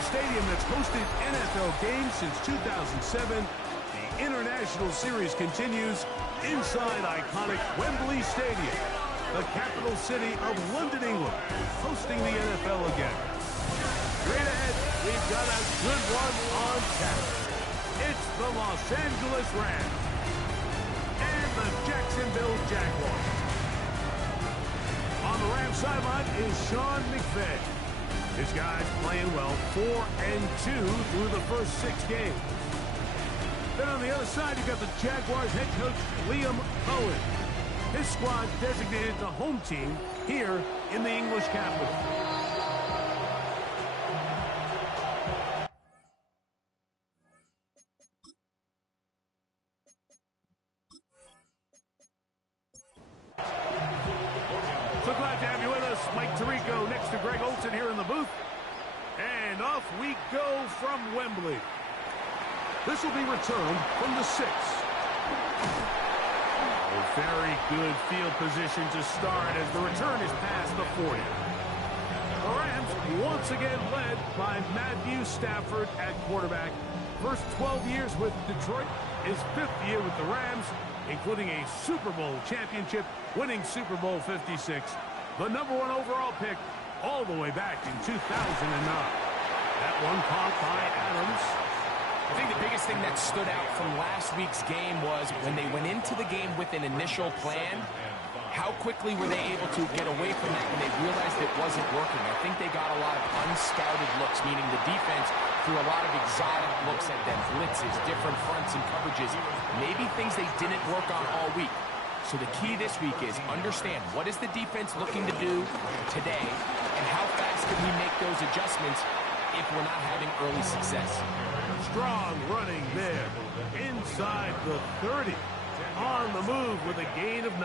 a stadium that's hosted NFL games since 2007, the International Series continues inside iconic Wembley Stadium, the capital city of London, England, hosting the NFL again. Straight ahead, we've got a good one on tap. It's the Los Angeles Rams and the Jacksonville Jaguars. On the Rams sideline is Sean McVay. His guys playing well, 4-2 through the first 6 games. Then on the other side, you've got the Jaguars head coach Liam Bowen. His squad designated the home team here in the English capital. So glad to have you with us. Mike Tirico next to Greg Olsen here in the booth. And off we go from Wembley. This will be returned from the 6. A very good field position to start as the return is past the 40. The Rams once again led by Matthew Stafford at quarterback. First 12 years with Detroit, his 5th year with the Rams, including a Super Bowl championship, winning Super Bowl 56. The #1 overall pick all the way back in 2009. That one caught by Adams. I think the biggest thing that stood out from last week's game was when they went into the game with an initial plan, how quickly were they able to get away from that when they realized it wasn't working. I think they got a lot of unscouted looks, meaning the defense threw a lot of exotic looks at them, blitzes, different fronts and coverages, maybe things they didn't work on all week. So the key this week is understand what is the defense looking to do today and how fast can we make those adjustments if we're not having early success. Strong running there inside the 30. On the move with a gain of 9.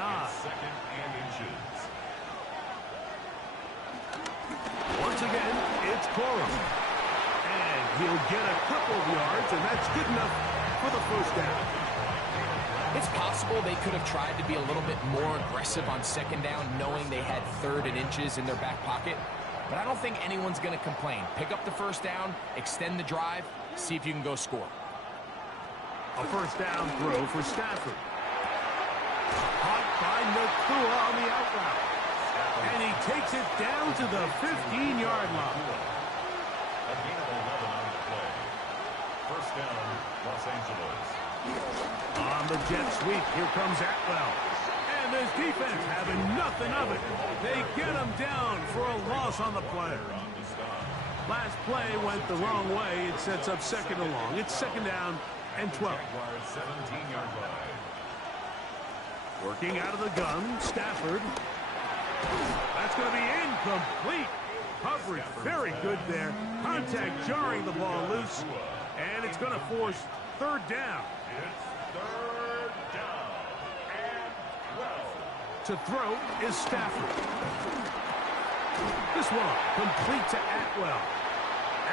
Once again, it's Corum. And he'll get a couple of yards, and that's good enough for the first down. It's possible they could have tried to be a little bit more aggressive on second down, knowing they had 3rd and inches in their back pocket. But I don't think anyone's going to complain. Pick up the first down, extend the drive, see if you can go score. A first down throw for Stafford. Caught by Nakua on the out route. And he takes it down to the 15-yard line. A gain of 11 on the play. First down, Los Angeles. On the jet sweep, here comes Atwell. And this defense having nothing of it. They get him down for a loss on the play. Last play went the wrong way. It sets up second and long. It's second down and 12. Jaguars 17-yard line. Working out of the gun, Stafford. That's going to be incomplete. Coverage very good there. Contact jarring the ball loose. And it's going to force 3rd down. It's 3rd down and 12. To throw is Stafford. This one complete to Atwell.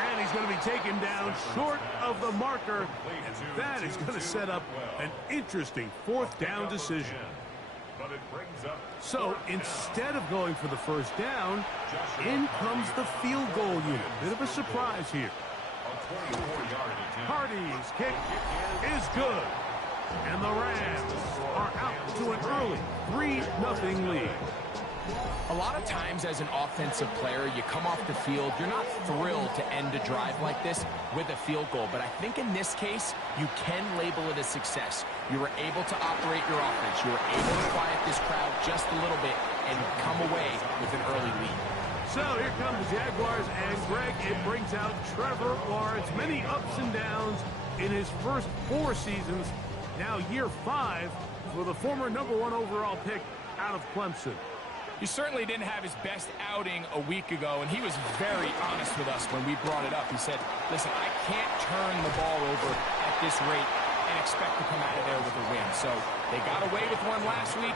And he's going to be taken down short of the marker. And that is going to set up an interesting 4th down decision. So instead of going for the first down, in comes the field goal unit. Bit of a surprise here. Hardy's kick is good. And the Rams are out to an early 3-0 lead. A lot of times as an offensive player, you come off the field, you're not thrilled to end a drive like this with a field goal. But I think in this case, you can label it a success. You were able to operate your offense. You were able to quiet this crowd just a little bit and come away with an early lead. So here come the Jaguars, and Greg, it brings out Trevor Lawrence. Many ups and downs in his first 4 seasons. Now year 5 for the former #1 overall pick out of Clemson. He certainly didn't have his best outing a week ago, and he was very honest with us when we brought it up. He said, listen, I can't turn the ball over at this rate and expect to come out of there with a win. So they got away with one last week.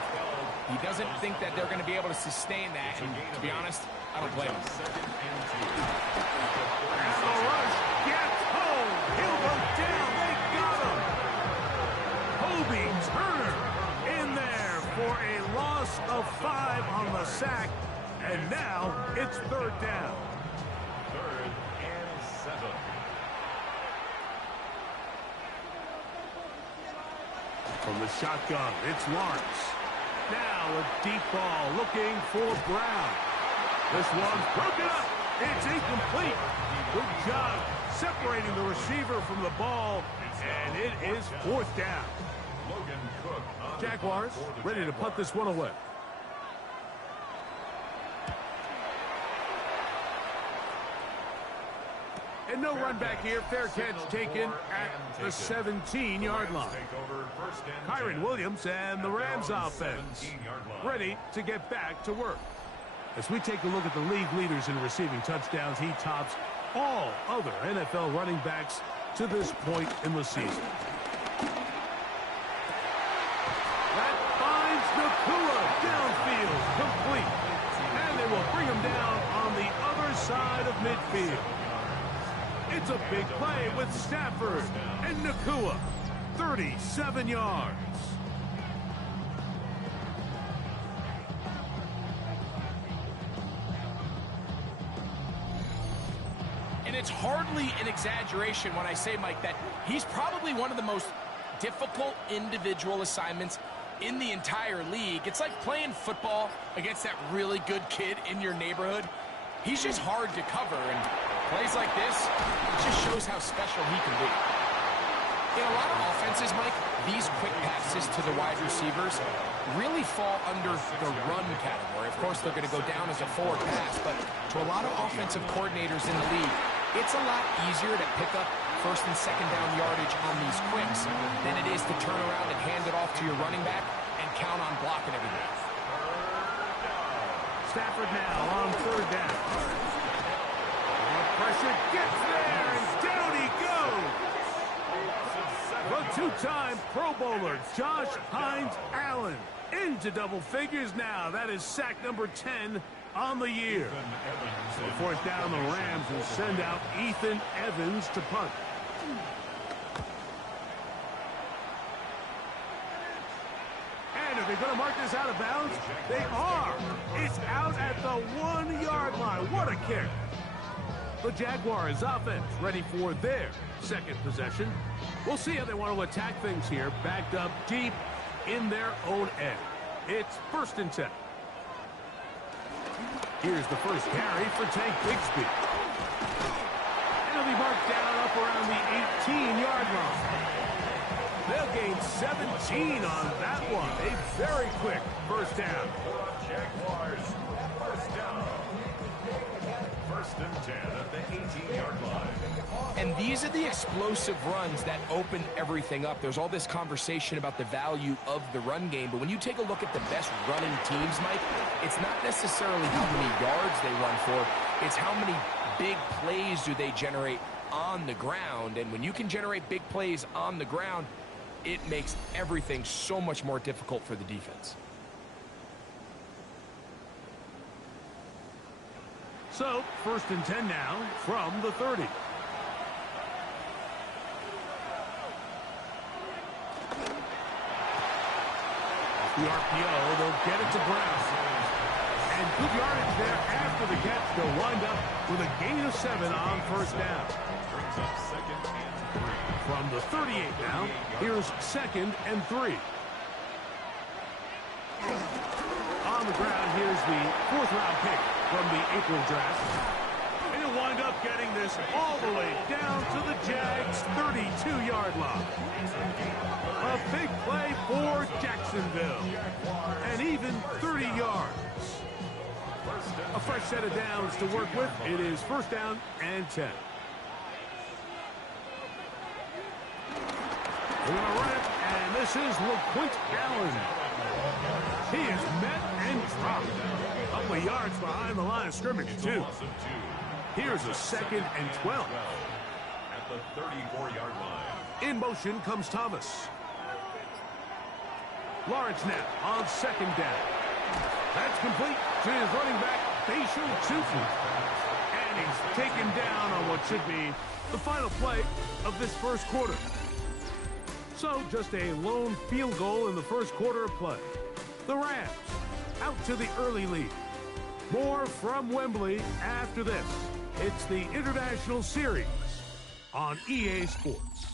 He doesn't think that they're going to be able to sustain that, and to be honest, I don't blame him. And the rush gets home. He'll go down. They got him. Hobie Turner in there for a loss of 5 on the sack, and now it's 3rd down. 3rd and 7. From the shotgun, it's Lawrence. Now a deep ball looking for Brown. This one's broken up. It's incomplete. Good job separating the receiver from the ball, and it is 4th down. Jaguars ready to punt this one away. And no run back here. Fair catch taken at the 17-yard line. Kyron Williams and the Rams offense ready to get back to work. As we take a look at the league leaders in receiving touchdowns, he tops all other NFL running backs to this point in the season. That finds Nakua downfield, complete. And they will bring him down on the other side of midfield. It's a big play with Stafford and Nakua, 37 yards. And it's hardly an exaggeration when I say, Mike, that he's probably one of the most difficult individual assignments in the entire league. It's like playing football against that really good kid in your neighborhood. He's just hard to cover, and plays like this just shows how special he can be. In a lot of offenses, Mike, these quick passes to the wide receivers really fall under the run category. Of course, they're going to go down as a forward pass, but to a lot of offensive coordinators in the league, it's a lot easier to pick up first and second down yardage on these quicks than it is to turn around and hand it off to your running back and count on blocking everything. Stafford now on 3rd down. Pressure gets there, and down he goes. The two-time Pro Bowler, Josh Hines Allen, into double figures now. That is sack number 10 on the year. So 4th down, the Rams will send out Ethan Evans to punt. And are they going to mark this out of bounds? They are. It's out at the 1-yard line. What a kick. The Jaguars offense ready for their second possession. We'll see how they want to attack things here, backed up deep in their own end. It's 1st and 10. Here's the first carry for Tank Bigsby. And he'll be marked down up around the 18-yard line. They'll gain 17 on that one. A very quick 1st down. Jaguars, 1st down. 1st and 10 at the 18-yard line. And these are the explosive runs that open everything up. There's all this conversation about the value of the run game, but when you take a look at the best running teams, Mike, it's not necessarily how many yards they run for, it's how many big plays do they generate on the ground. And when you can generate big plays on the ground, it makes everything so much more difficult for the defense. So, 1st and 10 now from the 30. Off the RPO, they'll get it to Brown. And good yardage there after the catch. They'll wind up with a gain of 7 on 1st down. Brings up 2nd and 3. From the 38 now, here's 2nd and 3. On the ground, here's the 4th-round pick from the April draft. And he'll wind up getting this all the way down to the Jags' 32-yard line. A big play for Jacksonville. And even 30 yards. A fresh set of downs to work with. It is 1st down and 10. They're going to run it, and this is LaQuint Allen. He is met and dropped. A couple of yards behind the line of scrimmage, too. Here's a 2nd and 12. At the 34-yard line. In motion comes Thomas. Lawrence now on 2nd down. That's complete to his running back, Bashir Tufu. And he's taken down on what should be the final play of this 1st quarter. So just a lone field goal in the 1st quarter of play. The Rams out to the early lead. More from Wembley after this. It's the International Series on EA Sports.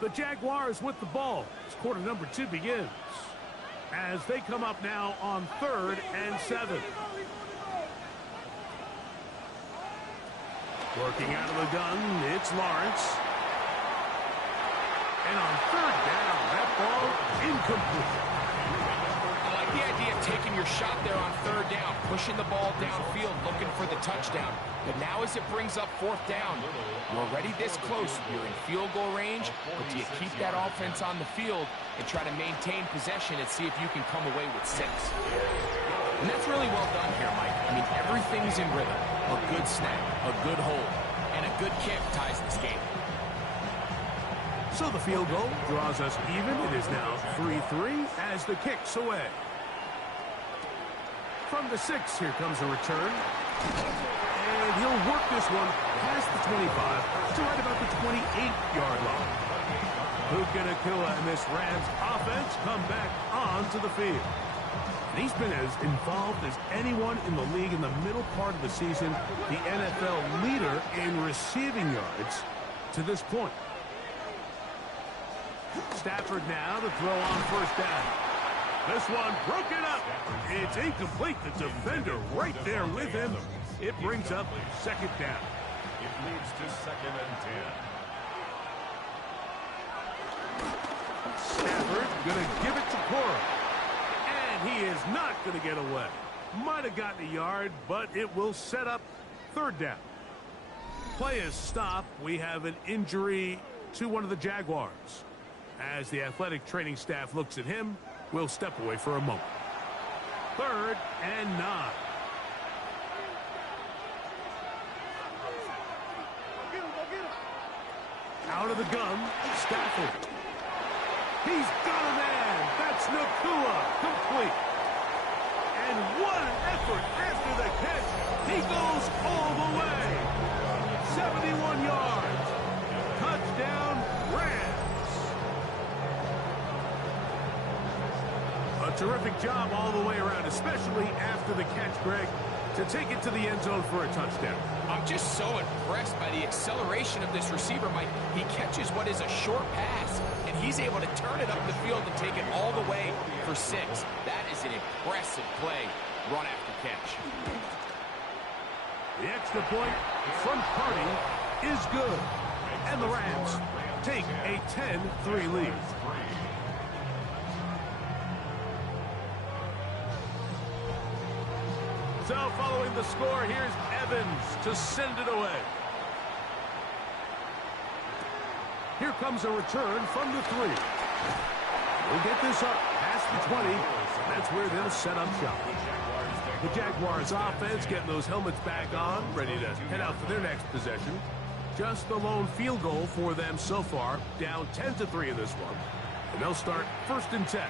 The Jaguars with the ball as quarter number 2 begins. As they come up now on 3rd and 7. Working out of the gun, it's Lawrence. And on 3rd down, that ball incomplete. I like the idea of taking your shot there on 3rd down, pushing the ball downfield, looking for the touchdown. But now as it brings up 4th down, you're already this close. You're in field goal range, but do you keep that offense on the field and try to maintain possession and see if you can come away with 6? And that's really well done here, Mike. I mean, everything's in rhythm. A good snap, a good hold, and a good kick ties this game. So the field goal draws us even. It is now 3-3 as the kick's away. From the 6, here comes a return. And he'll work this one past the 25 to right about the 28-yard line. Puka Nacua and this Rams offense come back onto the field. And he's been as involved as anyone in the league in the middle part of the season, the NFL leader in receiving yards to this point. Stafford now to throw on 1st down. This one broken up. It's incomplete. The defender right there with him. It brings up 2nd down. It leads to 2nd and 10. Stafford going to give it to Cora. And he is not going to get away. Might have gotten a yard, but it will set up 3rd down. Play is stopped. We have an injury to one of the Jaguars. As the athletic training staff looks at him, we'll step away for a moment. 3rd and 9. Out of the gun, Stafford. He's got a man. That's Nacua. Complete. And what an effort after the catch. He goes all the way. 71 yards. Touchdown, Rams. A terrific job all the way around, especially after the catch, Greg, to take it to the end zone for a touchdown. I'm just so impressed by the acceleration of this receiver, Mike. He catches what is a short pass, and he's able to turn it up the field and take it all the way for 6. That is an impressive play, run after catch. The extra point from Carney is good, and the Rams take a 10-3 lead. So following the score, here's Evans to send it away. Here comes a return from the 3. We'll get this up past the 20. That's where they'll set up shop. The Jaguars offense getting those helmets back on, ready to head out for their next possession. Just the lone field goal for them so far, down 10-3 in this one. And they'll start 1st and 10.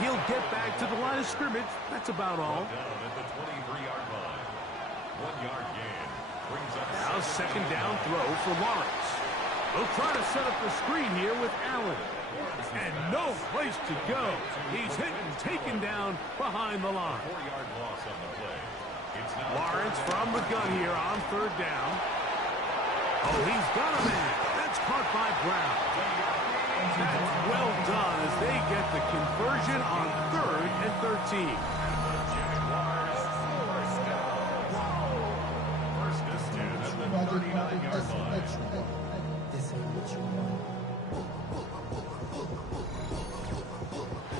He'll get back to the line of scrimmage. That's about all. Down at the 23-yard line. 1-yard gain. Brings up now 2nd down throw for Lawrence. They'll try to set up the screen here with Allen. And no place to go. He's hit and taken down behind the line. 4-yard loss on the play. It's now Lawrence from the gun here on 3rd down. Oh, he's got a man. That's caught by Brown. That's well done as they get the conversion on 3rd and 13. Jaguars first and 10 at the 39-yard line. This ain't what you want.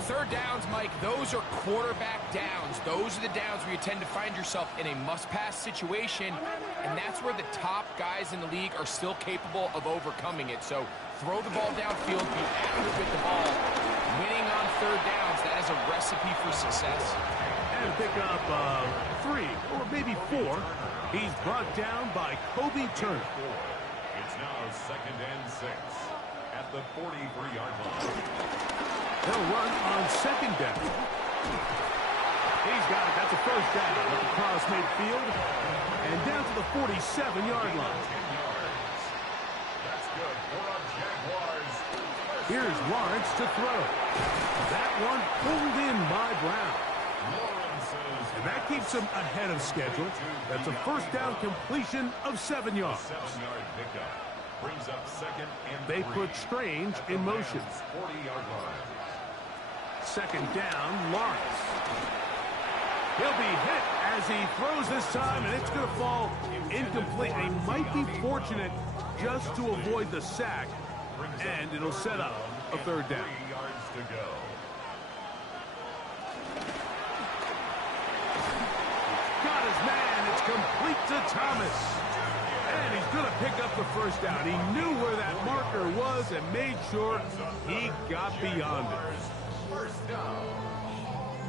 3rd downs, Mike, those are quarterback downs. Those are the downs where you tend to find yourself in a must-pass situation, and that's where the top guys in the league are still capable of overcoming it. So throw the ball downfield, be accurate with the ball. Winning on 3rd downs, that is a recipe for success. And pick up 3 or maybe 4. He's brought down by Kobe Turner. It's now 2nd and 6 at the 43-yard line. They'll run on 2nd down. He's got it. That's a 1st down across midfield and down to the 47-yard line. That's good for a Jaguars. Here's Lawrence to throw. That one pulled in by Brown. And that keeps him ahead of schedule. That's a first down completion of 7 yards. 7-yard pickup. Brings up second and They 3. put Strange in motion. 40-yard line. Second down, Lawrence. He'll be hit as he throws this time, and it's going to fall incomplete. And he might be fortunate just to avoid the sack, and it'll set up a third down. 3 yards to go. Got his man. It's complete to Thomas. And he's going to pick up the first down. He knew where that marker was and made sure he got beyond it. First down.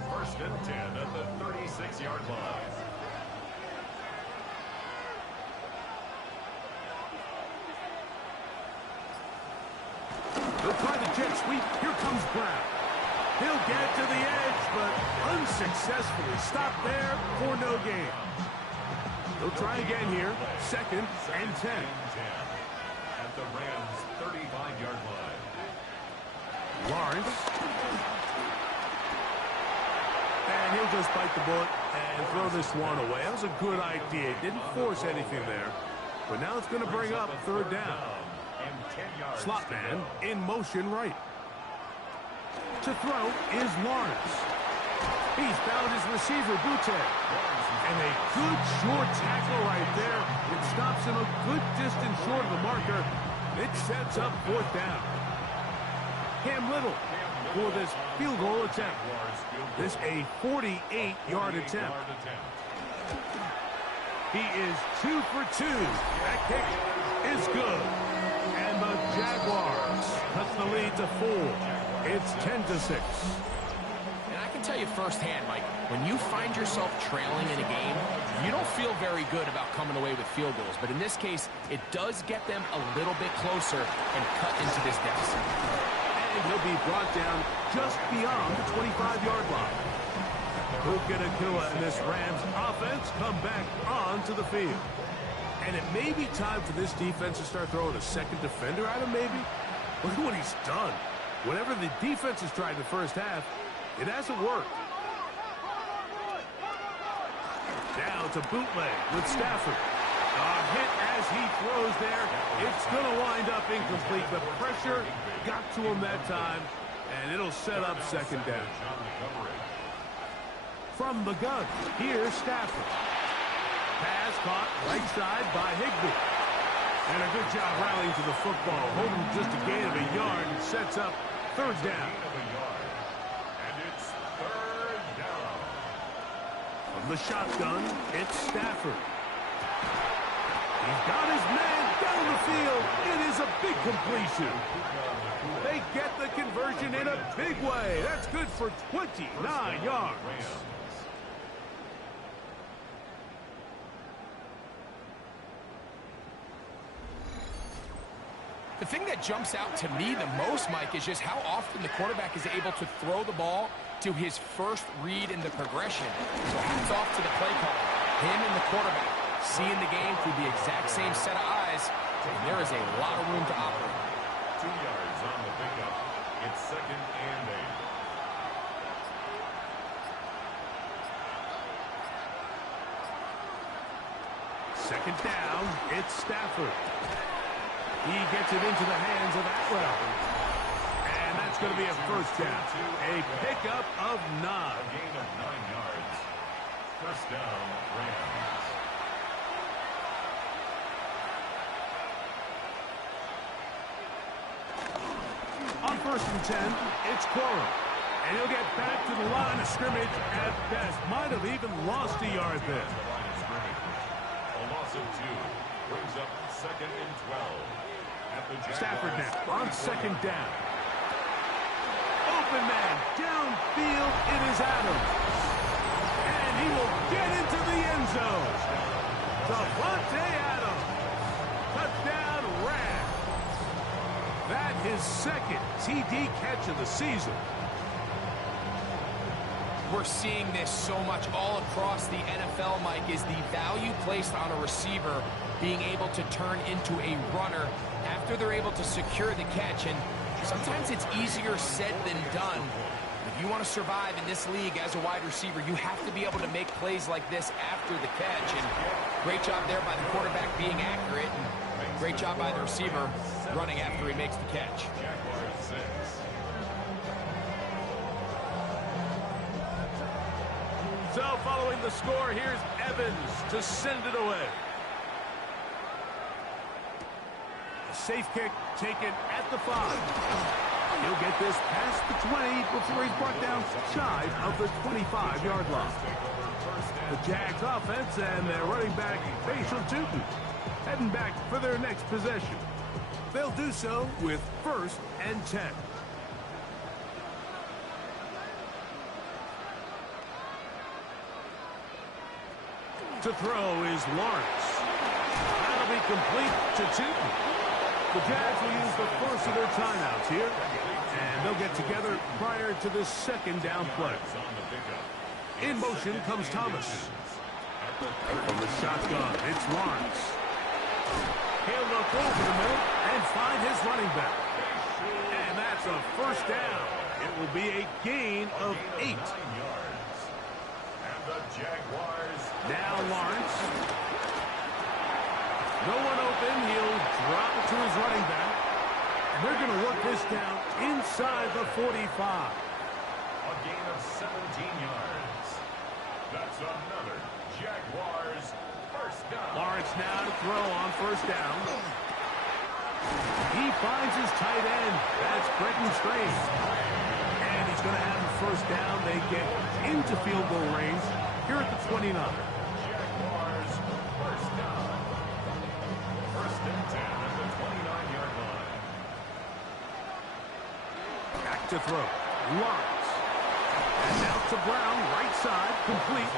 First and 10 at the 36-yard line. They'll try the jet sweep. Here comes Brown. He'll get to the edge, but unsuccessfully stopped there for no gain. They'll try again here. Second and 10. At the Rams' 35-yard line. Lawrence. And he'll just bite the bullet and throw this one away. That was a good idea. Didn't force anything there. But now it's going to bring up third down. Slot man in motion right. To throw is Lawrence. He's found his receiver, Butte. And a good short tackle right there. It stops him a good distance short of the marker. It sets up fourth down. Cam Little for this field goal attempt. This a 48-yard attempt. He is 2 for 2. That kick is good. And the Jaguars cut the lead to 4. It's 10-6. And I can tell you firsthand, Mike, when you find yourself trailing in a game, you don't feel very good about coming away with field goals. But in this case, it does get them a little bit closer and cut into this deficit. And he'll be brought down just beyond the 25-yard line. Puka Nacua and this Rams offense come back onto the field. And it may be time for this defense to start throwing a second defender at him, maybe. Look at what he's done. Whatever the defense has tried in the first half, it hasn't worked. Now it's a bootleg with Stafford. A hit as he throws there. It's going to wind up incomplete. The pressure got to him that time, and it'll set up second down. From the gun, here's Stafford. Pass caught right side by Higbee. And a good job rallying to the football. Holding just a gain of a yard and sets up third down. And it's third down. From the shotgun, it's Stafford. He's got his man down the field. It is a big completion. They get the conversion in a big way. That's good for 29 yards. The thing that jumps out to me the most, Mike, is just how often the quarterback is able to throw the ball to his first read in the progression. So hats off to the play caller. Him and the quarterback seeing the game through the exact same set of eyes, and there is a lot of room to operate. 2 yards on the pickup. It's second and 8. Second down, it's Stafford. He gets it into the hands of Atwell. And that's going to be a first down. A pickup of 9. A gain of 9 yards. First down, Rams. On first and 10, it's Quorum. And he'll get back to the line of scrimmage at best. Might have even lost a yard there. The line of scrimmage. A loss of 2. Brings up second and 12. Stafford now on second down. Open man downfield. It is Adams. And he will get into the end zone. Davante Adams. Touchdown Rams. That his second TD catch of the season. we're seeing this so much all across the NFL, Mike, is the value placed on a receiver being able to turn into a runner after they're able to secure the catch. And sometimes it's easier said than done. If you want to survive in this league as a wide receiver, you have to be able to make plays like this after the catch. And great job there by the quarterback being accurate. And great job by the receiver running after he makes the catch. So following the score, here's Evans to send it away. A safe kick taken at the 5. He'll get this past the 20 before he's brought down shy of the 25-yard line. The Jags offense and their running back, Facial Tootin, heading back for their next possession. They'll do so with 1st and 10. To throw is Lawrence. That'll be complete to Tootin. The Jags will use the first of their timeouts here, and they'll get together prior to the second down play. In motion comes Thomas. From the shotgun, it's Lawrence. He'll look over the middle and find his running back. And that's a 1st down. It will be a gain of 8. And the Jaguars. Now Lawrence. No one open. He'll drop it to his running back. And they're going to work this down inside the 45. A gain of 17 yards. That's another Jaguars 1st down. Lawrence now to throw on 1st down. He finds his tight end. That's Brenton Strange. And he's going to have the 1st down. They get into field goal range here at the 29. Jaguars 1st down. 1st and 10 at the 29-yard line. Back to throw. Lawrence. And out to Brown, right side, complete.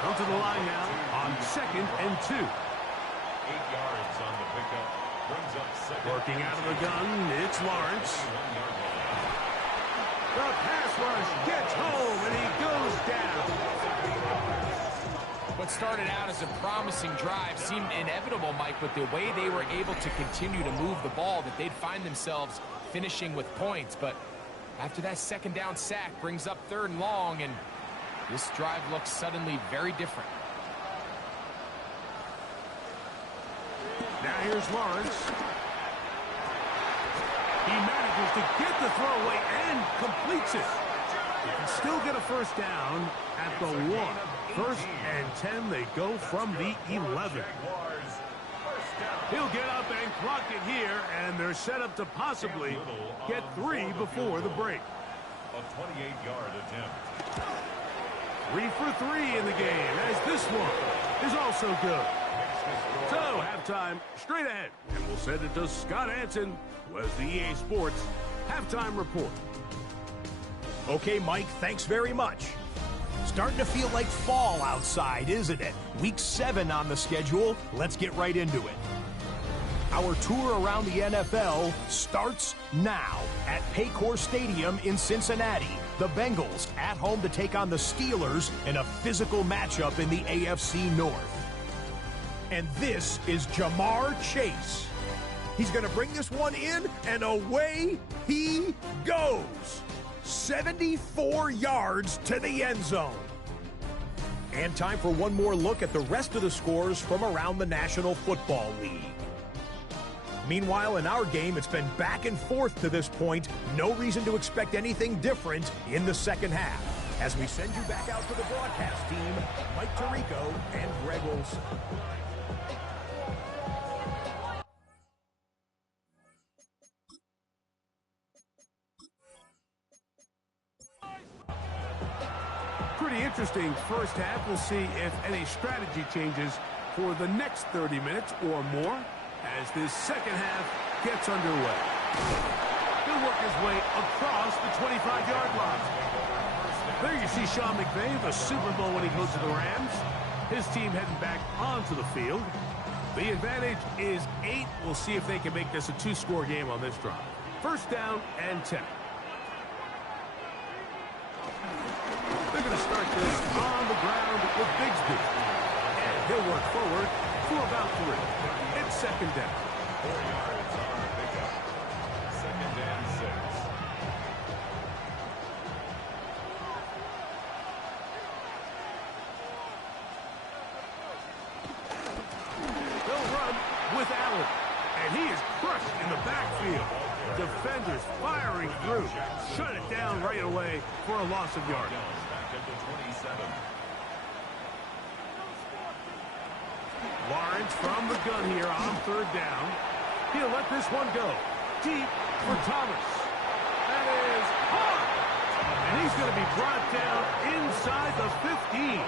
Come to the line now on 2nd and 2. 8 yards on the pickup. Brings up 2nd. Working out of the gun, it's Lawrence. 21-yard line. The pass rush gets home, and he goes down. What started out as a promising drive seemed inevitable, Mike, with the way they were able to continue to move the ball, that they'd find themselves finishing with points. But after that 2nd down sack brings up 3rd and long, and this drive looks suddenly very different. Now here's Lawrence. He manages to get the throw away and completes it. He can still get a 1st down at the 1. 1st and 10, they go from the 11. He'll get up and clock it here, and they're set up to possibly get 3 before the break. A 28-yard attempt. 3 for 3 in the game, as this one is also good. So, halftime straight ahead, and we'll send it to Scott Anson, who has the EA Sports halftime report. Okay, Mike, thanks very much. Starting to feel like fall outside, isn't it? Week 7 on the schedule. Let's get right into it. Our tour around the NFL starts now at Paycor Stadium in Cincinnati. The Bengals at home to take on the Steelers in a physical matchup in the AFC North. And this is Jamar Chase. He's going to bring this one in, and away he goes. 74 yards to the end zone. And time for one more look at the rest of the scores from around the National Football League. Meanwhile, in our game, it's been back and forth to this point. No reason to expect anything different in the second half. As we send you back out to the broadcast team, Mike Tirico and Greg Olson. Pretty interesting first half. We'll see if any strategy changes for the next 30 minutes or more as this second half gets underway. He'll work his way across the 25-yard line. There you see Sean McVay, the Super Bowl winning coach of the Rams. His team heading back onto the field. The advantage is 8. We'll see if they can make this a 2-score game on this drive. 1st down and 10. The He'll work forward for about 3. It's second down. 4 yards on the pickup. Second and 6. They'll run with Allen. And he is crushed in the backfield. Defenders firing through. Shut it down right away for a loss of yardage. Back at the 27. Lawrence from the gun here on third down. He'll let this one go. Deep for Thomas. That is hard. And he's going to be brought down inside the 15.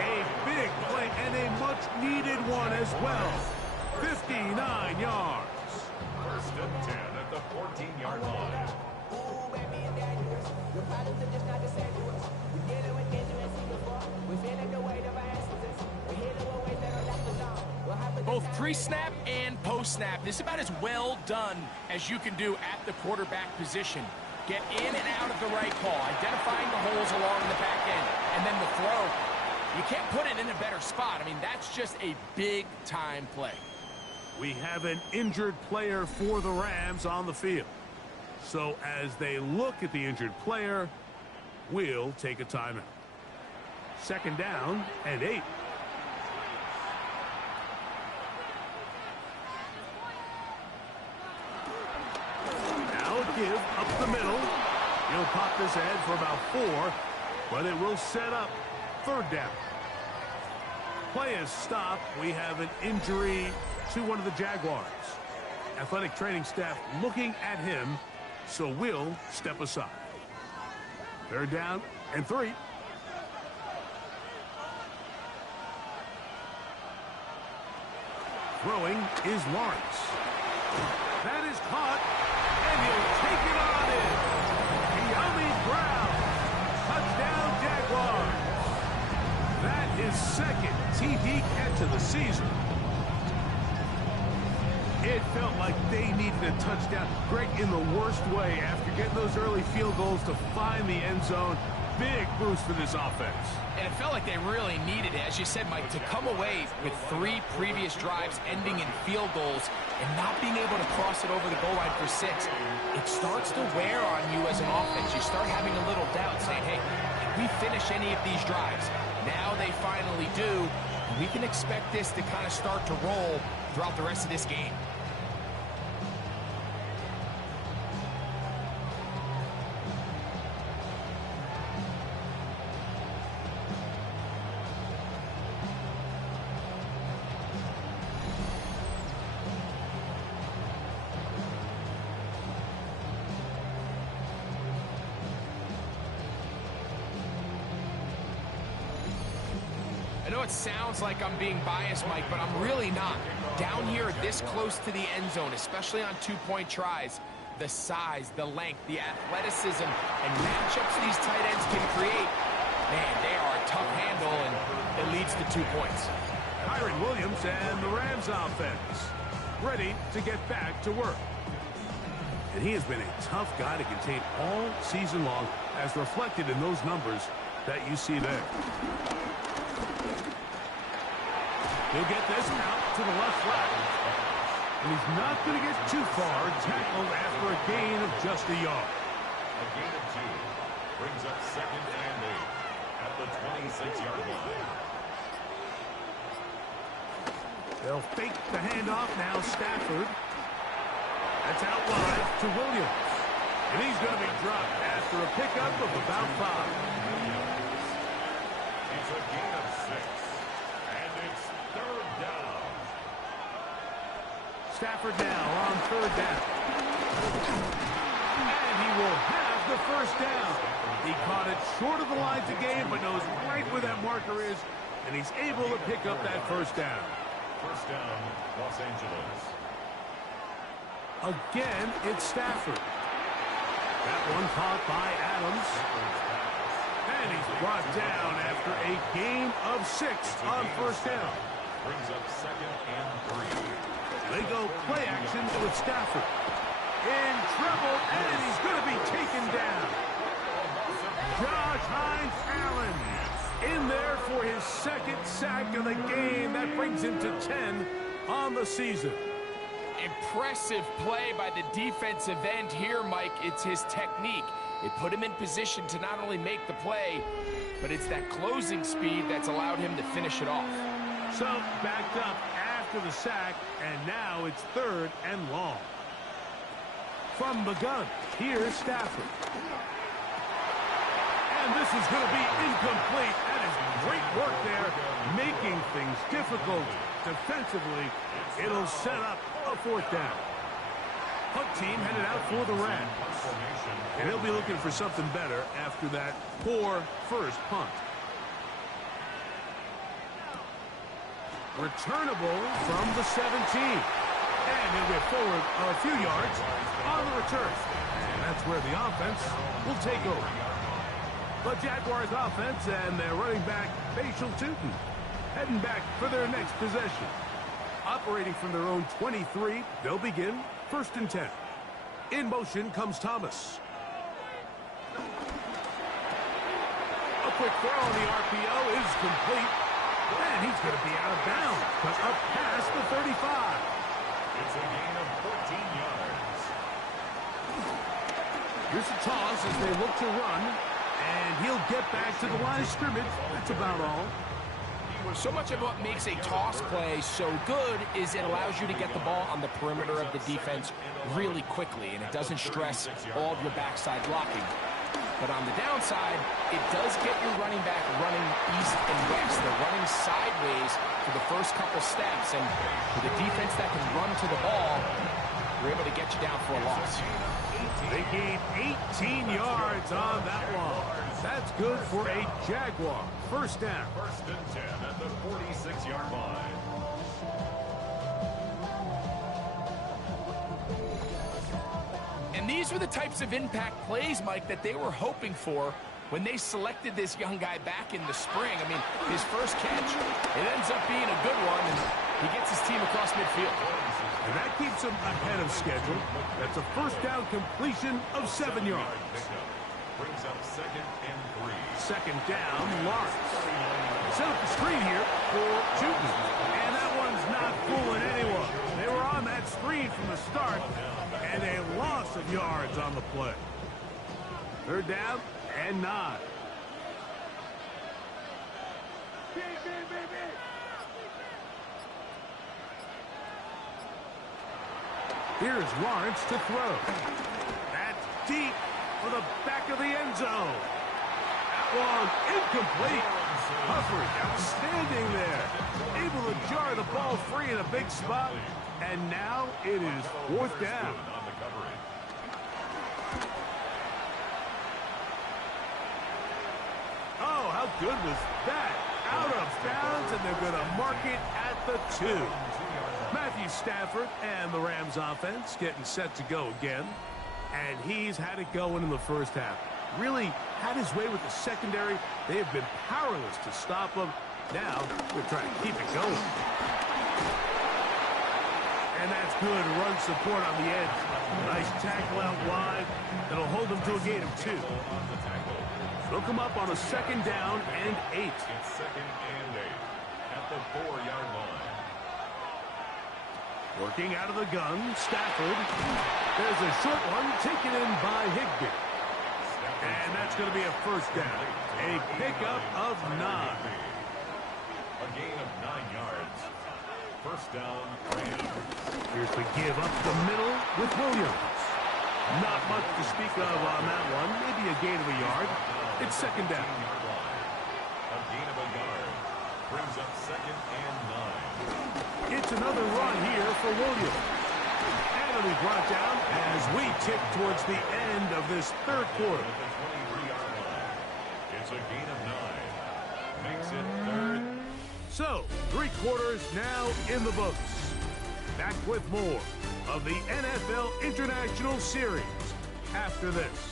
A big play and a much-needed one as well. 59 yards. First and 10 at the 14-yard line. Both pre-snap and post-snap. This is about as well done as you can do at the quarterback position. Get in and out of the right call, identifying the holes along the back end, and then the throw. You can't put it in a better spot. I mean, that's just a big-time play. We have an injured player for the Rams on the field. So as they look at the injured player, we'll take a timeout. Second down and 8. Now a give up the middle. He'll pop this ahead for about 4, but it will set up third down. Play is stopped. We have an injury to one of the Jaguars. Athletic training staff looking at him, so we'll step aside. Third down and 3. Throwing is Lawrence. That is caught, and he'll take it on in. Yummy Brown. Touchdown Jaguars. That is second TD catch of the season. It felt like they needed a touchdown. Greg, in the worst way, after getting those early field goals to find the end zone. Big boost for this offense. And it felt like they really needed it. As you said, Mike, to come away with 3 previous drives ending in field goals and not being able to cross it over the goal line for 6, it starts to wear on you as an offense. You start having a little doubt, saying, hey, can we finish any of these drives? Now they finally do. And we can expect this to kind of start to roll throughout the rest of this game. I know it sounds like I'm being biased, Mike, but I'm really not. Down here this close to the end zone, especially on 2-point tries, the size, the length, the athleticism, and matchups these tight ends can create, man, they are a tough handle, and it leads to 2 points. Kyron Williams and the Rams offense ready to get back to work. And he has been a tough guy to contain all season long, as reflected in those numbers that you see there. He'll get this out to the left flat. And he's not going to get too far, tackled after a gain of just a yard. A gain of 2 brings up second and 8 at the 26-yard line. They'll fake the handoff now, Stafford. That's out wide to Williams. And he's going to be dropped after a pickup of about 5. It's a gain of 6. And it's third down. Stafford now on third down. And he will have the first down. He caught it short of the line to gain, but knows right where that marker is, and he's able to pick up that first down. First down, Los Angeles. Again, it's Stafford. That one caught by Adams. And he's brought down after a gain of 6 on first down. Brings up second and 3. They go play action with Stafford. In trouble, and he's going to be taken down. Josh Hines Allen In there for his second sack of the game. That brings him to 10 on the season. Impressive play by the defensive end here, Mike. It's his technique. It put him in position to not only make the play, but it's that closing speed that's allowed him to finish it off. So, backed up after the sack, and now it's 3rd and long. From the gun, here's Stafford. And this is going to be incomplete. That is great work there, making things difficult defensively. It'll set up a 4th down. Punt team headed out for the Rams. And he'll be looking for something better after that poor first punt. Returnable from the 17. And he'll get forward a few yards on the return. And that's where the offense will take over. The Jaguars offense and their running back, Facial Tootin, heading back for their next possession. Operating from their own 23, they'll begin 1st and 10. In motion comes Thomas. A quick throw on the RPO is complete. And he's going to be out of bounds, but up past the 35. It's a gain of 14 yards. Here's a toss as they look to run. And he'll get back to the line of scrimmage. That's about all. So much of what makes a toss play so good is it allows you to get the ball on the perimeter of the defense really quickly, and it doesn't stress all of your backside blocking. But on the downside, it does get your running back running east and west. They're running sideways for the first couple steps, and with a defense that can run to the ball, they're able to get you down for a loss. They gained 18 yards on that one. That's good for a Jaguar. 1st down. 1st and 10 at the 46-yard line. And these were the types of impact plays, Mike, that they were hoping for when they selected this young guy back in the spring. I mean, his first catch, it ends up being a good one, and he gets his team across midfield. And that keeps him ahead of schedule. That's a 1st down completion of 7 yards. Brings up 2nd and 3. 2nd down, Lawrence. Set up the screen here for Tootin. And that one's not fooling anyone. They were on that screen from the start, and a loss of yards on the play. 3rd down and 9. Here's Lawrence to throw. That's deep for the back of the end zone. That one incomplete. Hubbard outstanding there. Able to jar the ball free in a big spot. And now it is 4th down. Oh, how good was that? Out of bounds, and they're going to mark it at the 2. Matthew Stafford and the Rams offense getting set to go again. And he's had it going in the first half. Really had his way with the secondary. They have been powerless to stop him. Now they're trying to keep it going. And that's good run support on the edge. Nice tackle out wide. That'll hold them to a gain of 2. They'll come up on a 2nd down and 8. It's 2nd and 8 at the 4-yard line. Working out of the gun, Stafford. There's a short one taken in by Higbee. And that's going to be a 1st down. A pickup of 9. A gain of 9 yards. 1st down, Rams. Here's the give up the middle with Williams. Not much to speak of on that one. Maybe a gain of a yard. It's 2nd down. A gain of a yard. Brings up 2nd and 9. It's another run here for Williams. And it'll be brought down as we tick towards the end of this 3rd quarter. At the 23-yard line. It's a gain of 9. Makes it 3rd. So, 3 quarters now in the books. Back with more of the NFL International Series after this.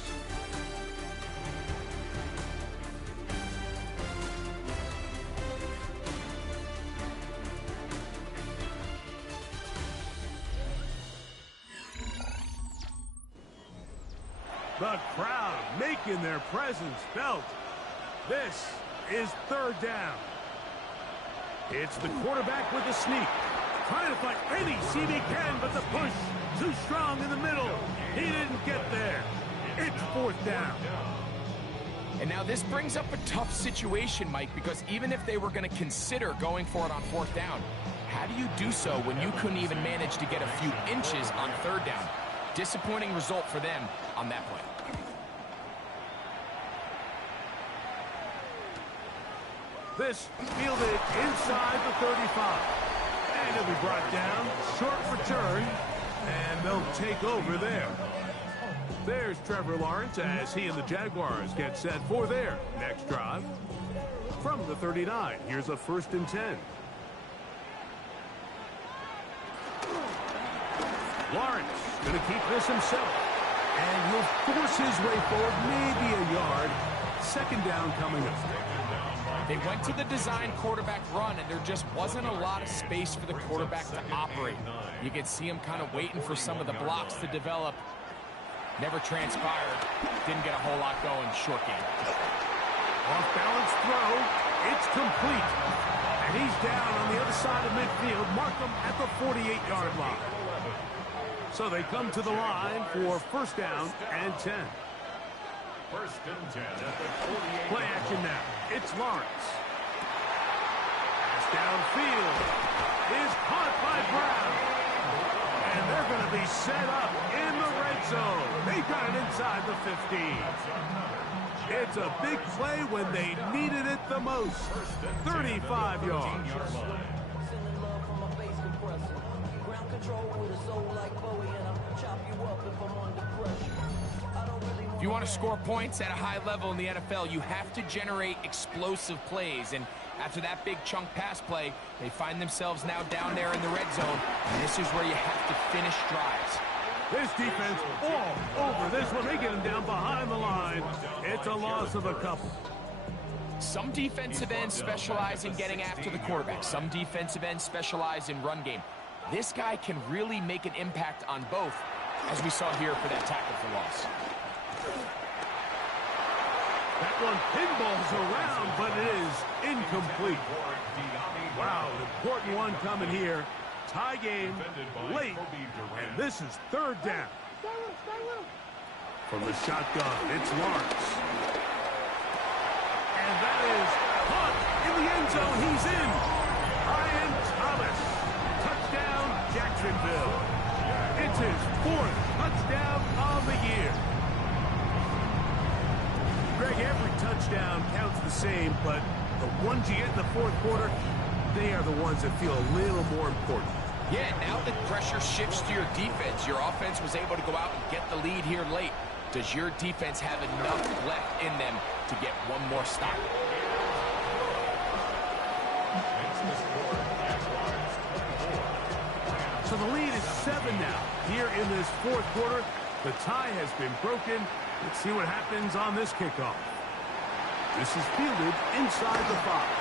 The crowd making their presence felt. This is third down. It's the quarterback with the sneak. Trying to find any seam he can, but the push too strong in the middle. He didn't get there. It's fourth down. And now this brings up a tough situation, Mike, because even if they were going to consider going for it on fourth down, how do you do so when you couldn't even manage to get a few inches on third down? Disappointing result for them on that play. This fielded inside the 35. And it'll be brought down, short return, and they'll take over there. There's Trevor Lawrence as he and the Jaguars get set for their next drive. From the 39, here's a 1st and 10. Lawrence going to keep this himself. And he'll force his way forward, maybe a yard. 2nd down coming up. They went to the design quarterback run, and there just wasn't a lot of space for the quarterback to operate. You could see him kind of waiting for some of the blocks to develop. Never transpired. Didn't get a whole lot going. Short game. Off-balance throw. It's complete. And he's down on the other side of midfield. Mark him at the 48-yard line. So they come to the line for 1st down and 10. 1st and 10 at the 48. Play action now. It's Lawrence. Pass downfield is caught by Brown. And they're going to be set up in the red zone. They got it inside the 15. It's a big play when they needed it the most. 35 yards. If you want to score points at a high level in the NFL, you have to generate explosive plays. And after that big chunk pass play, they find themselves now down there in the red zone. And this is where you have to finish drives. This defense all over this one. They get him down behind the line. It's a loss of a couple. Some defensive ends specialize in getting after the quarterback. Some defensive ends specialize in run game. This guy can really make an impact on both, as we saw here for that tackle for loss. That one pinballs around, but it is incomplete. Wow, important one coming here. Tie game late, and this is 3rd down. From the shotgun, it's Lawrence. And that is caught in the end zone. He's in. Ryan Thomas. Touchdown, Jacksonville. It's his 4th touchdown of the year. Greg, every touchdown counts the same, but the ones you get in the 4th quarter, they are the ones that feel a little more important. Yeah, now that pressure shifts to your defense, your offense was able to go out and get the lead here late. Does your defense have enough left in them to get one more stop? So the lead is 7 now. Here in this 4th quarter, the tie has been broken. Let's see what happens on this kickoff. This is fielded inside the 5.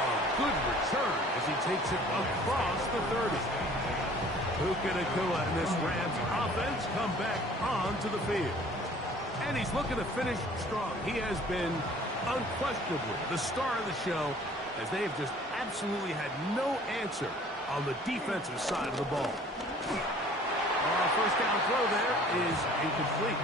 A good return as he takes it across the 30. Puka Nacua and this Rams offense come back onto the field. And he's looking to finish strong. He has been unquestionably the star of the show, as they have just absolutely had no answer on the defensive side of the ball. 1st down throw there is incomplete.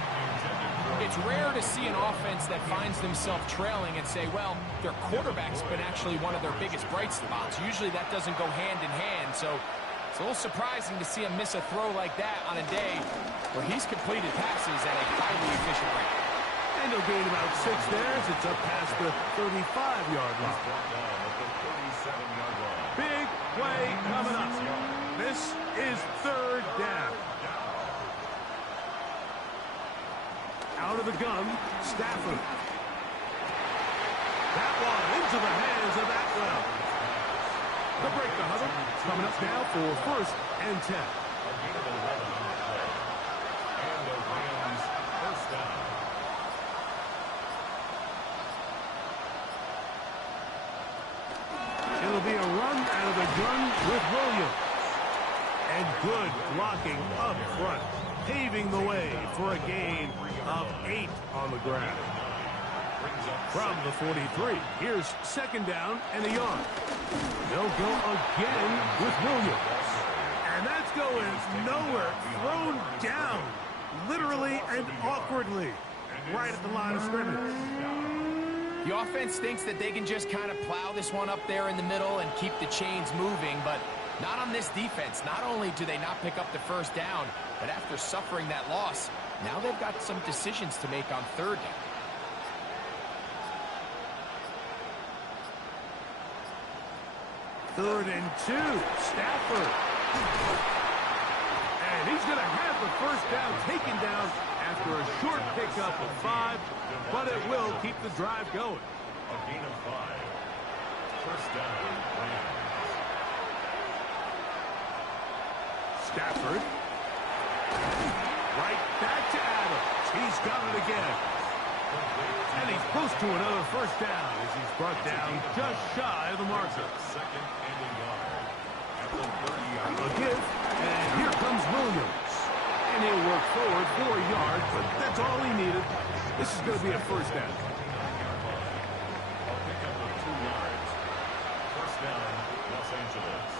It's rare to see an offense that finds themselves trailing and say, well, their quarterback's been actually one of their biggest bright spots. Usually that doesn't go hand in hand, so it's a little surprising to see him miss a throw like that on a day where he's completed passes at a highly efficient rate. And he'll gain about 6 there as it's up past the 35-yard line. Big play coming up. This is 3rd down. Out of the gun, Stafford. That one into the hands of Atwell. The break the huddle. Coming up now for 1st and 10. It'll be a run out of the gun with Williams. And good blocking up front, paving the way for a gain of 8 on the ground. From the 43, here's second down and a yard. They'll go again with Williams. And that's going nowhere. Thrown down, literally and awkwardly, right at the line of scrimmage. The offense thinks that they can just kind of plow this one up there in the middle and keep the chains moving, but not on this defense. Not only do they not pick up the first down, but after suffering that loss, now they've got some decisions to make on third down. Third and 2, Stafford. And he's going to have the first down taken down after a short pickup of 5, but it will keep the drive going. A gain of 5. First down, Rams. Stafford. Right back to Adams. He's got it again. And he's close to another first down as he's brought down just shy of the marker. Second and a yard. At the 30-yard A give, and here comes Williams. And he'll work forward for a yard, but that's all he needed. This is going to be a first down. A pickup of 2 yards. First down, Los Angeles.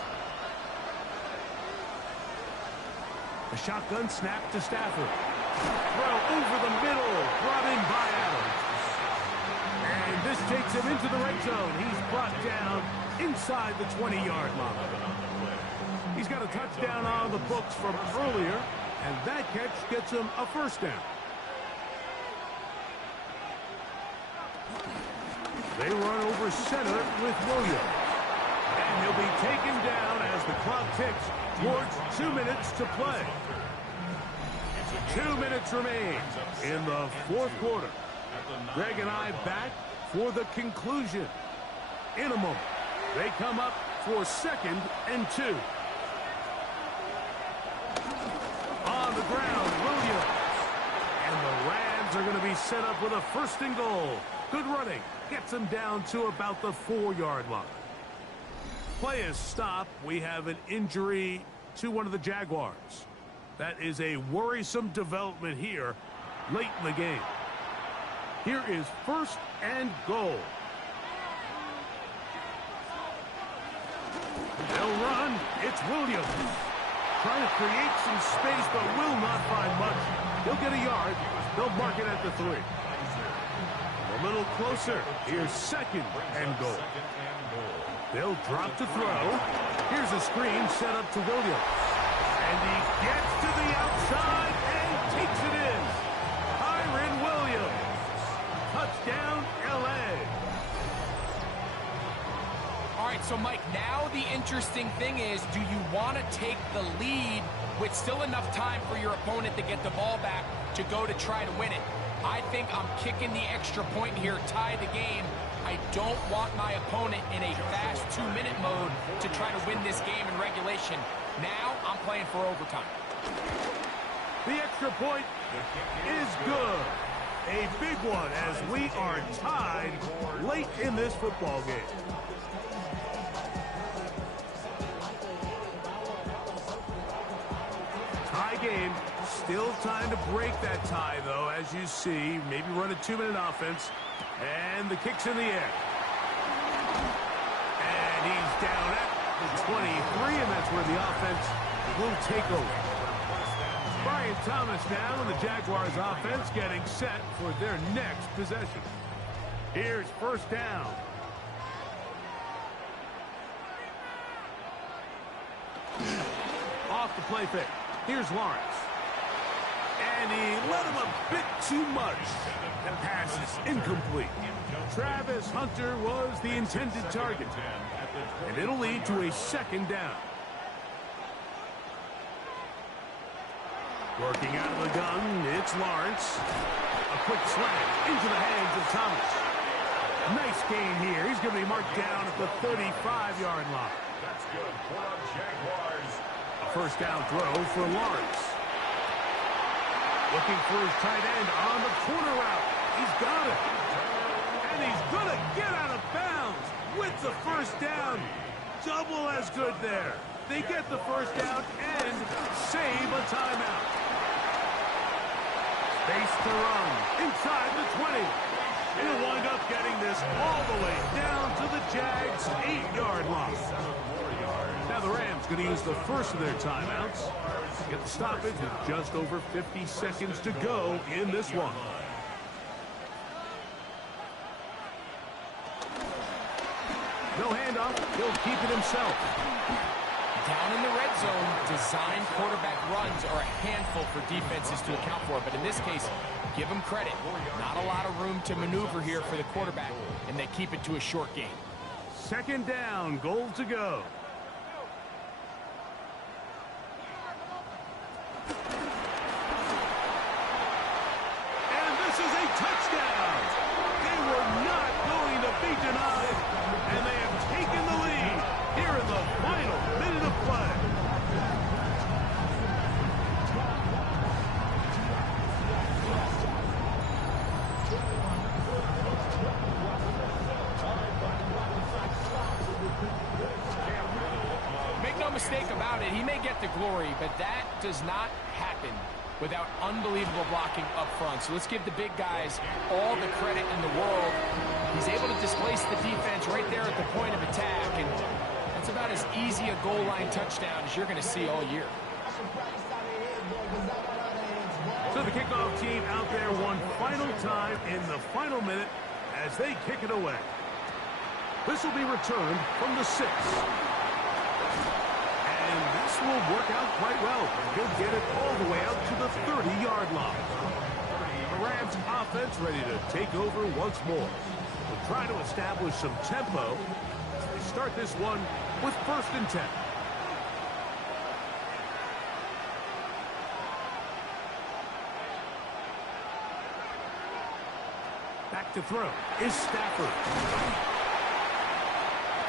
A shotgun snap to Stafford. Throw over the middle, brought in by Adams. And this takes him into the red zone. He's brought down inside the 20-yard line. He's got a touchdown on the books from earlier, and that catch gets him a first down. They run over center with Williams. And he'll be taken down as the clock ticks towards 2 minutes to play. 2 minutes remain in the fourth quarter. Greg and I back for the conclusion. In a moment, they come up for second and 2. On the ground, Williams. And the Rams are going to be set up with a first and goal. Good running. Gets them down to about the 4-yard line. Play is stopped. We have an injury to one of the Jaguars. That is a worrisome development here late in the game. Here is first and goal. They'll run. It's Williams. Trying to create some space, but will not find much. He'll get a yard. They'll mark it at the 3. A little closer. Here's second and goal. They'll drop to throw. Here's a screen set up to Williams. And he gets to the outside and takes it in. Kyren Williams. Touchdown, L.A. All right, so Mike, now the interesting thing is, do you want to take the lead with still enough time for your opponent to get the ball back to go to try to win it? I think I'm kicking the extra point here, tie the game. I don't want my opponent in a fast 2-minute mode to try to win this game in regulation. Now I'm playing for overtime. The extra point is good. A big one as we are tied late in this football game. Tie game. Still time to break that tie, though, as you see. Maybe run a 2-minute offense. And the kick's in the air. And he's down at the 23, and that's where the offense will take over. Brian Thomas now and the Jaguars offense getting set for their next possession. Here's first down. Off the play fake. Here's Lawrence. And he let him a bit too much. The pass is incomplete. Travis Hunter was the intended target. And it'll lead to a second down. Working out of the gun, it's Lawrence. A quick slant into the hands of Thomas. Nice gain here. He's going to be marked down at the 35-yard line. That's good for the Jaguars. A first down throw for Lawrence. Looking for his tight end on the corner route. He's got it. And he's going to get out of bounds with the first down. Double as good there. They get the first down and save a timeout. Space to run inside the 20. He'll wind up getting this all the way down to the Jags' 8-yard line. Now the Rams going to use the first of their timeouts. Get the stoppage with just over 50 seconds to go in this one. No handoff. He'll keep it himself. Down in the red zone, designed quarterback runs are a handful for defenses to account for. But in this case, give them credit. Not a lot of room to maneuver here for the quarterback, and they keep it to a short game. Second down, goal to go. And this is a touchdown. They were not going to be denied, and they have taken the lead here in the final minute of play. Make no mistake about it, he may get the glory, but that does not happen without unbelievable blocking up front. So let's give the big guys all the credit in the world. He's able to displace the defense right there at the point of attack, and that's about as easy a goal line touchdown as you're going to see all year. So the kickoff team out there one final time in the final minute as they kick it away. This will be returned from the 6. And this will work out quite well. He'll get it all the way out to the 30-yard line. The Rams offense ready to take over once more. They'll try to establish some tempo. They start this one with 1st and 10. Back to throw is Stafford.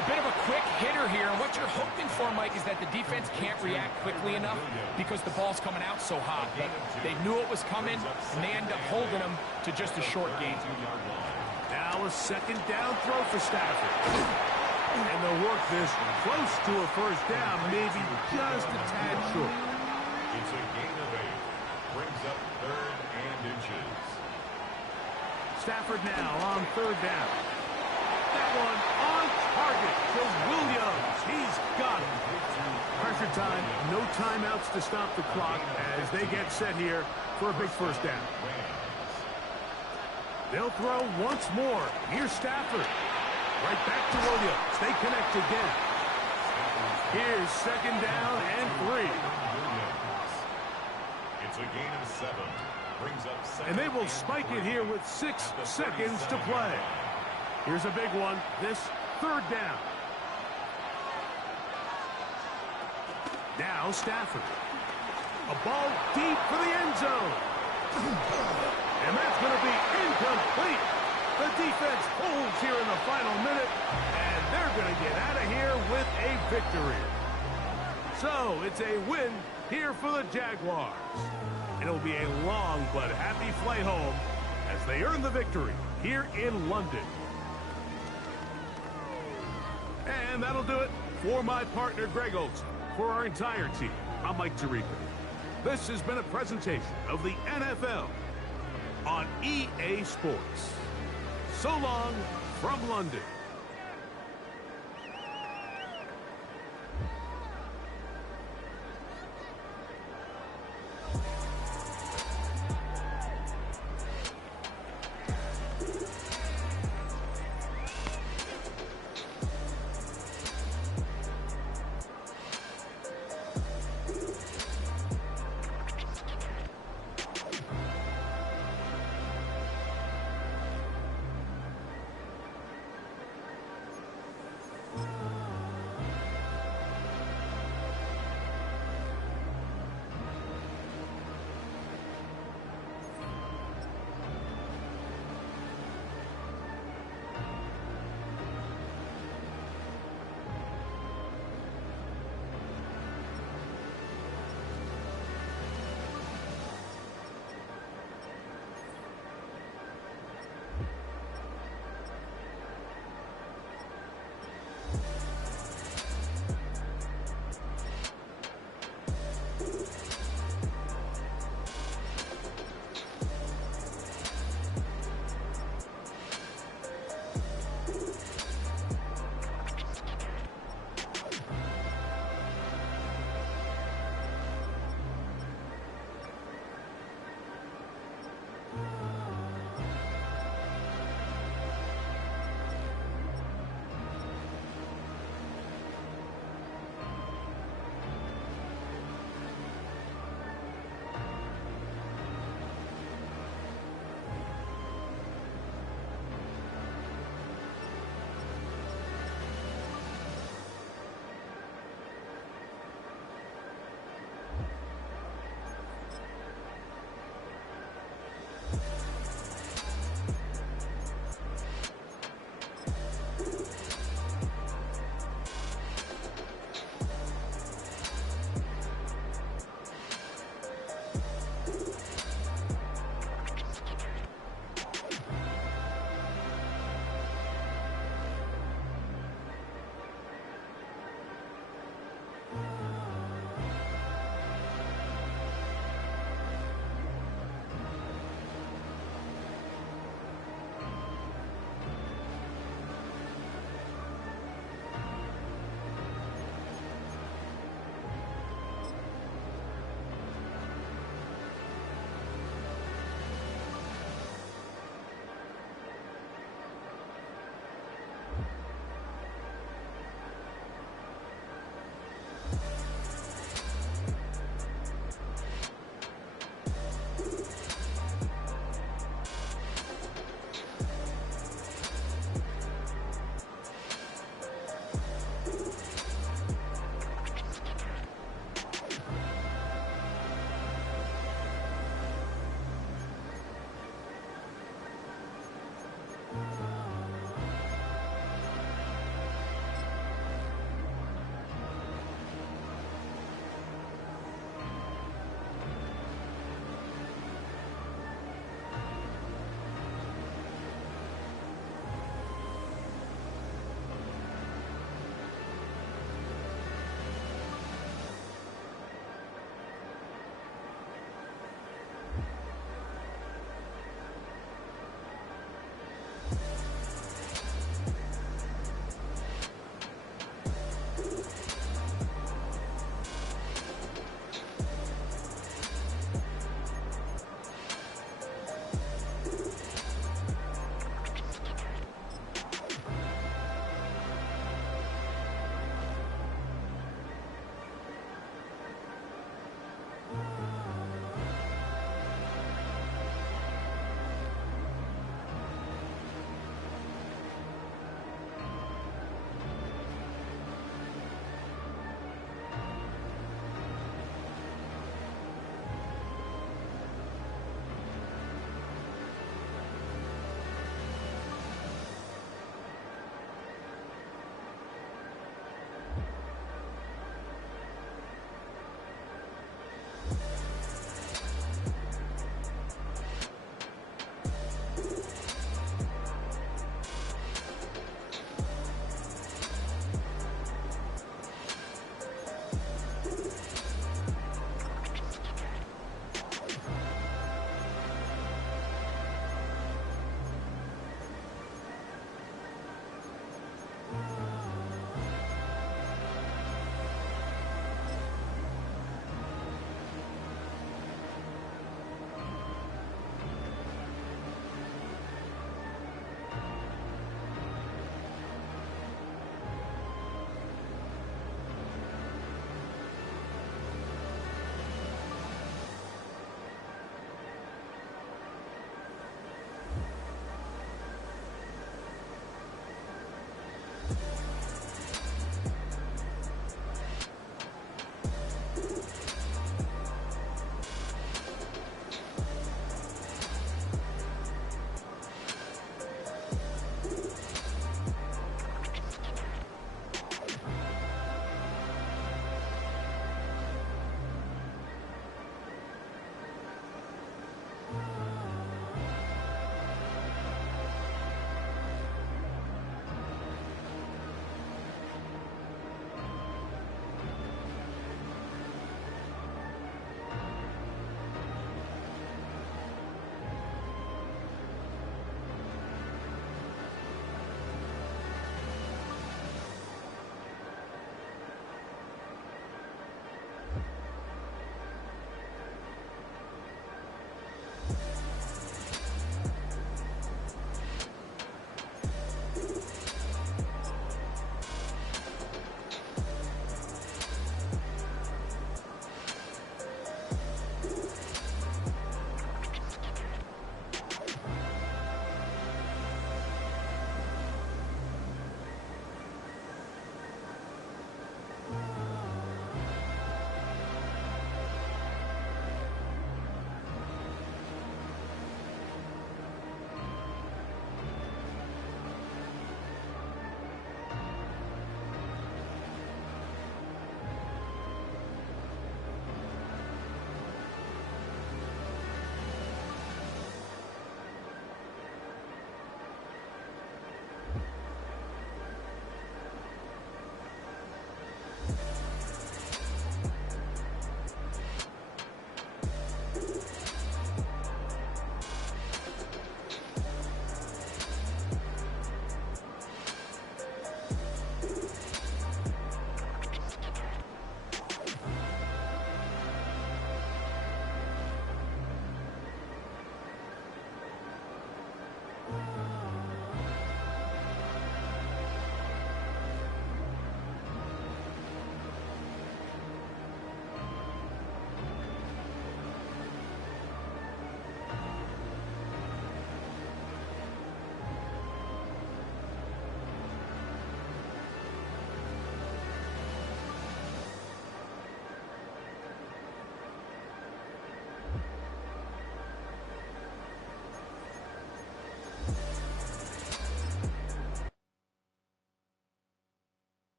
A bit of a quick hitter here, and what you're hoping for, Mike, is that the defense can't react quickly enough because the ball's coming out so hot. But they knew it was coming, and they end up holding them to just a short gain. Now a 2nd down throw for Stafford. And they'll work this close to a 1st down, maybe just a tad short. It's a gain of 8. Brings up 3rd and inches. Stafford now on 3rd down. That one on target to Williams. He's got it. Pressure time, no timeouts to stop the clock as they get set here for a big 1st down. They'll throw once more. Here's Stafford. Right back to Williams. They connect again. Here's 2nd down and 3. It's a gain of 7. Brings up 7. And they will spike it here with 6 seconds to play. Here's a big one. This 3rd down. Now Stafford. A ball deep for the end zone. And that's going to be incomplete. The defense holds here in the final minute, and they're going to get out of here with a victory. So it's a win here for the Jaguars. It'll be a long but happy flight home as they earn the victory here in London. And that'll do it for my partner, Greg Olson. For our entire team, I'm Mike Tirico. This has been a presentation of the NFL on EA Sports. So long from London.